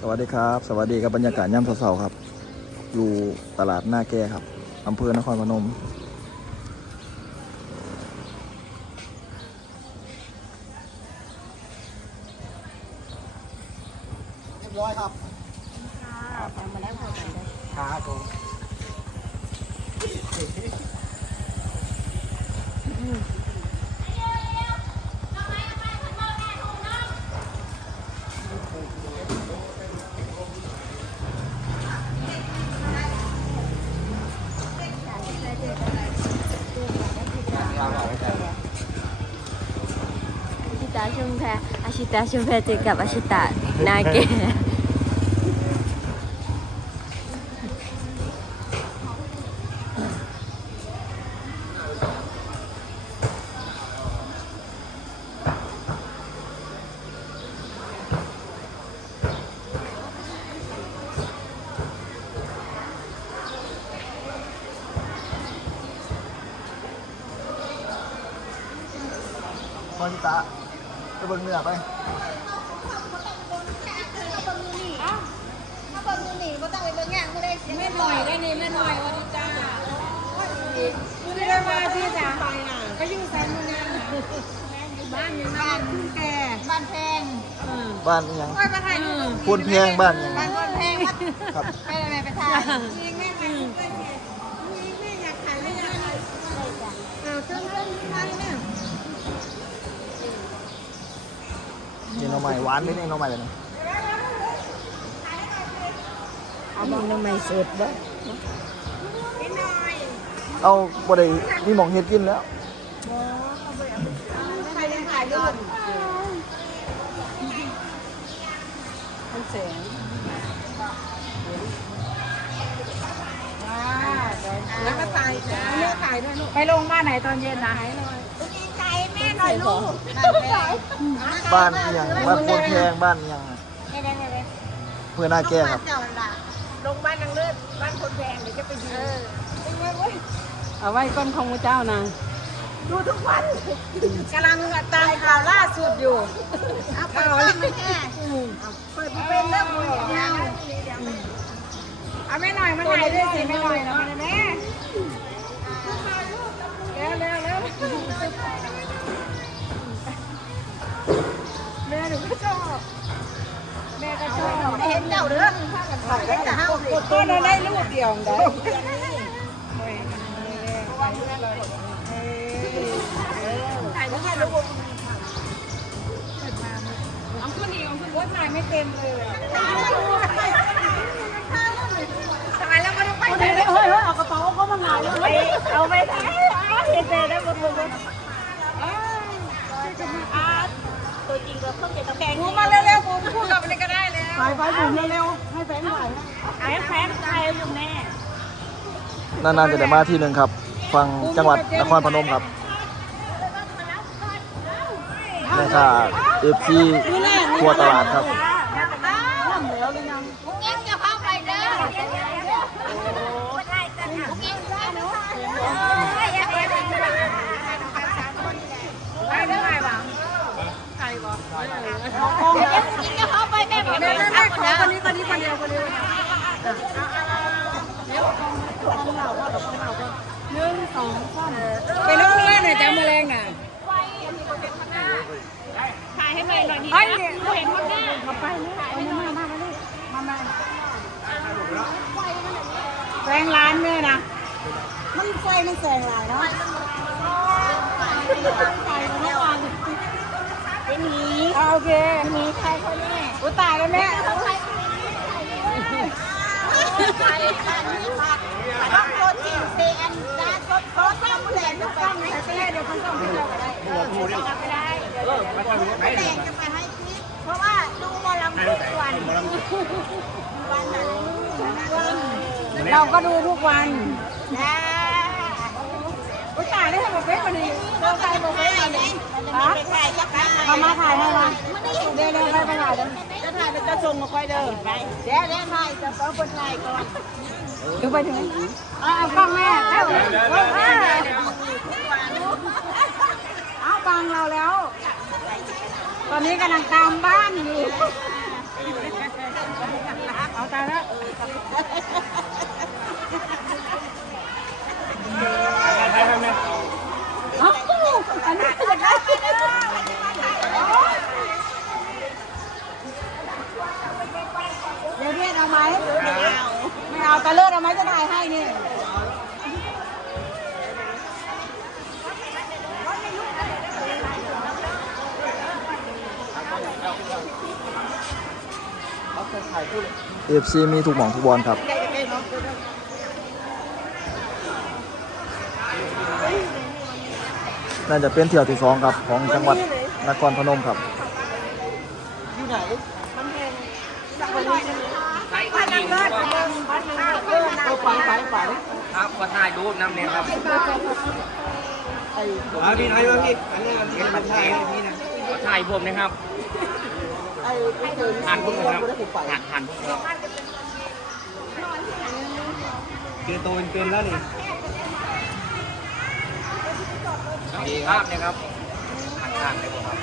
สวัสดีครับ สวัสดีกับบรรยากาศย่ำเสาๆครับ อยู่ตลาดหน้าแก่ครับอำเภอนครพนม เรียบร้อยครับทำมาแล้วพอกันเลย ครับผม อาชิตาชุมแพอาชิตาชุมแพเจอกับอาชิตานาเกะพอชิตะไป เบิ่งเนื้อไปแม่หน่อยได้นี่แม่หน่อยวันนี้จ้าคุณได้มาที่สาไปน่ะก็อยู่แซมมูนาบ้านอยู่บ้านแก่บ้านแพงบ้านยังบ้านแพงบ้านยังบ้านคนแพงครับไปเลยไปถ่ายยิงด้วยเนี่ยยิงแม่อยากถ่ายไม่อยากถ่ายอ้าวเครื่องเครื่องยิงไว้เนี่ย กินหน่อไม้หวานนิดนึงหน่อไม้เลยนะเอาบองน้ำมันสดบ่เอาบ่ได้มีหมองเฮ็ดกินแล้วใครยังถ่ายรูปมันแสงแล้วก็ถ่ายแม่ถ่ายด้วยลูกไปลงบ้านไหนตอนเย็นนะดีใจ แม่หน่อยลูกบ้านอิหยังบ้านพูนแพงบ้านอิหยังเพื่อหน้าแก่ครับเจ้าละลงบ้านนางเลิศบ้านคนแพงเดี๋ยวจะไปยืนเอาไว้ก้นของเจ้านางดูทุกวันกำลังตามข่าวล่าสุดอยู่เอาไปฟังไม่แค่เปิดเป็นเรื่องมือเงาเอาแม่หน่อยมาถ่ายด้วยสิแม่หน่อยนะ นเจ้าเด้อเห็นแต่ห้าวสิก็เราได้รูปเดียวได้ถ่ายไม่ถ่ายรูปเอาขึ้นอีกเอาขึ้นว่าถ่ายไม่เต็มเลยถ่ายแล้วก็ต้องไปเฮ้ยเฮ้ยเอากระเป๋าก็มาหายเลยเอาไปถ่ายเห็นเลยได้หมดหมดตัวจริงก็เพิ่งจะตะแคงกูมาเร็วๆกูพูดกับอะไรก็ได้ ถ่ายไปผมเร็วๆ ให้แฟนถ่ายไอ้แฟนใครอยู่แม่นานๆจะได้มาที่หนึ่งครับฟังจังหวัดนครพนมครับนี่ค่ะเอฟซีทั่วตลาดครับยิ้มจะเข้าไปเม่แม่แม่แม่เข้าขอไปคนนี้คนนี้คนเดียวคนเดียวหนึ่งสองสามไปน้องเลื่อนหน่อยจ้าแมลงน่ะถ่ายให้แม่หน่อยดิไอ้เนี่ยเห็นข้างหน้าเขาไปเลยมามามาเลยมามาแซงร้านเนี่ยนะ มันไฟมันแซงร้านเนาะ ไฟมันไม่วางเป็นหนีเอาโอเคหนีใครคนนี้อุยตายแล้วแม่ต้องไปไปต้องโปรตีนเซนดาสดสดต้องแหลกต้องต้องแต่ก็ได้เดี๋ยวคนต้องไปเจอกันได้ไม่ได้ไม่แหลกจะไปให้คลิปเพราะว่าดูบอลลัมทุกวันวันไหนเราก็ดูทุกวันนะ อุยตายได้ทำแบบ เป็นวันดีเราใครบอกให้เราเนี่ยไปถ่ายจักรมามาถ่ายให้มาไม่ได้อยู่เดี๋ยวเดี๋ยวไปไปถ่ายเดี๋ยวจะถ่ายเป็นจะส่งมาคอยเดินไปเดี๋ยวเดี๋ยวถ่ายจะเปิดบนถ่ายก่อนดี๋ยวไปถึงเอาเอากล้องแม่เอาเอาบังเราแล้ว ตอนนี้กำลังตามบ้านอยู่เอาตายแล้ว เอฟซีมีทุกหม่องทุกบอลครับน่าจะเป็นเที่ยวที่สองครับของจังหวัดนครพนมครับพันนังเลิศพันนังพันนังเลิศนะไปไปไปครับก็ถ่ายรูปน้ำเนี่ยครับเอาพี่น้อยมาพี่อันนี้พี่มาถ่ายพี่นะถ่ายผมนะครับ หันผมนะครับหันหันผมครับเกินโตเป็นเกินแล้วนี่ดีครับเนี่ยครับหันข้างเลยผมครับ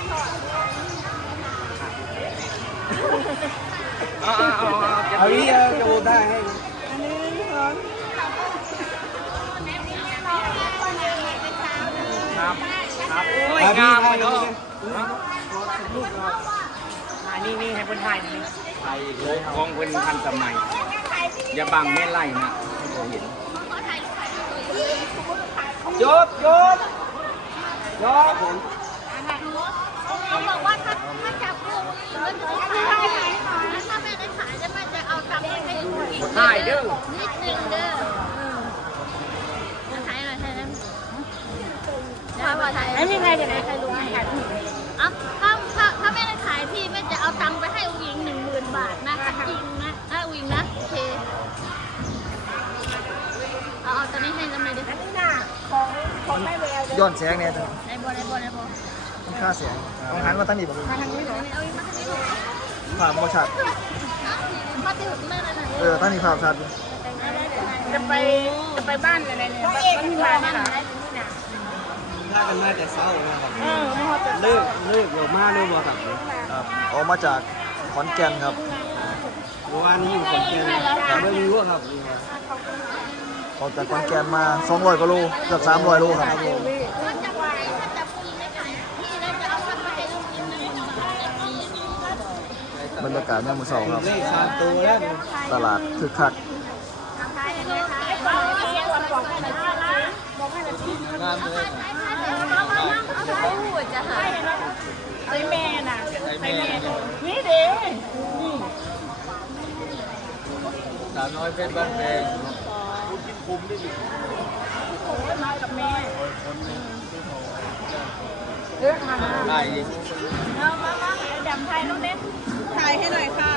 เอาเอาเอาเอาพี่ดูได้ให้ครับครับโอ้ยงามเลยเนาะ ถ่ายนี่นี่ให้เพิ่นถ่ายนี่ถ่ายเลยกองเพิ่นทันสมัย อย่าบังแม่ไล่นะให้ผมเห็นยบยบยบผมเขาบอกว่าถ้าถ้าจับลูกเงินจะขายถ้าแม่ได้ขายจะแม่จะเอาตังค์ไปให้ลูกอีกถ่ายเด้อนิดนึงเด้อจะขายอะไรให้นะขายว่าขายไอ้นี่ใครเป็นไหนใครรู้ไหมใครรู้อะ พี่แม่จะเอาตังค์ไปให้อุ้งอิงหนึ่งหมื่นบาทนะจริงนะนะอุ้งอิงนะโอเคเอาเอาตอนนี้ให้กันเลยดิย้อนแสงเนี่ยจ้ะในบัวในบัวในบัวมันค่าเสียงต้องหันมาตั้งนี่บ่มาทางนี้เลยเอาอีกมาทางนี้เลยภาพบ่ชัดมาติดแม่เลยนะเออตั้งนี่ภาพชัดอยู่จะไปจะไปบ้านอะไรเนี่ยบ้านที่บ้านนี่เหรอถ้ากันมาแต่เศร้านะครับเออไม่ฮอดเลิกเลิกบ่มาเลยบ่ครับครับออกมาจากขอนแก่นครับ เมื่อวานนี้อยู่คนเดียวแต่ไม่มีว่าครับออกจากขอนแก่นมา200กว่าโลเกือบ300โลครับถ้าจายถ้ามร้อาทำมาให้ลูกกินหนึ่งบบรรยากาศยามมื้อเช้าครับ เลขสามตัวแล้วตลาดคึกคักขายเลยขายบ พูดจะหายใส่แม่น่ะใส่แม่นี่เด้สาวน้อยเพชรบ้านแพงมากับแม่เลือกมาไอ้ยิงเอามามาดำไทยน้องเน็ตถ่ายให้หน่อยค่ะ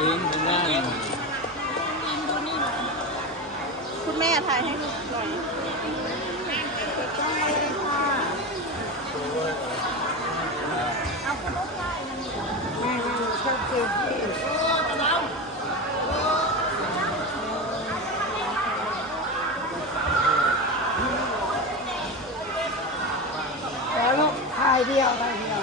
ยิงเป็นหน้าคุณแม่ถ่ายให้หน่อย เดียวถ่ายเดียว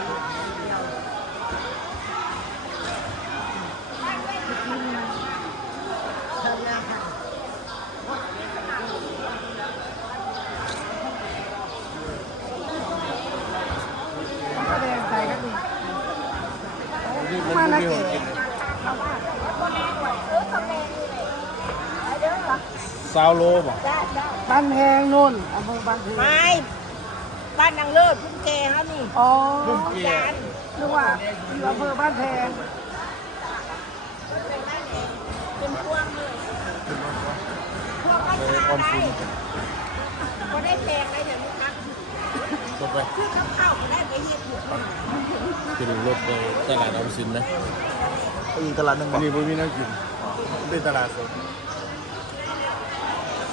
ก็แดงใส่กันดีมา นะเก๋สาวโลบ่บ้านแพงนู่นอำเภอบ้านแพงไม่บ้านนางเลิศพุ่งแกเขานี่อ๋อจานนึกว่าอยู่อำเภอบ้านแพงออมสินก็ใช้ได้ก็ได้แพงได้เดี๋ยวนี้ ครับซื้อข้าวๆก็ได้ไปเฮ็ดหมดคือรถไปตลาดออมสินนะไปอีกตลาดหนึงบ่นี่บ่มีน้ำกินเป็นตลาดสด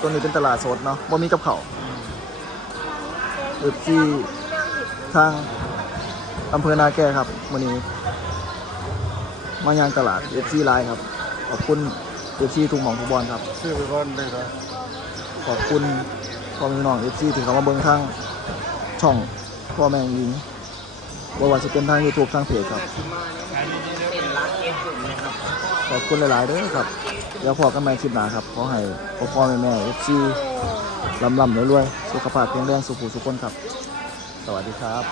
ตัวนี้เป็นตลาดสดเนาะบ่มีกับข้าวเอฟซีทางอำเภอนาแก่ครับมื้อนี้ มายังตลาดเอฟซีไลน์ครับ ขอบคุณเอฟซีทุกหม่องทุกบอลครับ ซื้อไปก่อนได้ครับขอบคุณพ่อแม่พี่น้องเอฟซีที่เขามาเบิ่งทาง ช่องพ่อแม่ยิงบ่ว่าจะเป็นทาง YouTube ทางเพจครับเป็นร้านเอฟอยู่นะครับ ขอบคุณหลาย ๆเด้อครับ เดี๋ยวพอกันใหม่คลิปหน้าครับขอให้พ่อพ่อแม่แม่ FC ลำลำรวยๆสุขภาพแข็งแรงสุขุสุขคนครับ สวัสดีครับ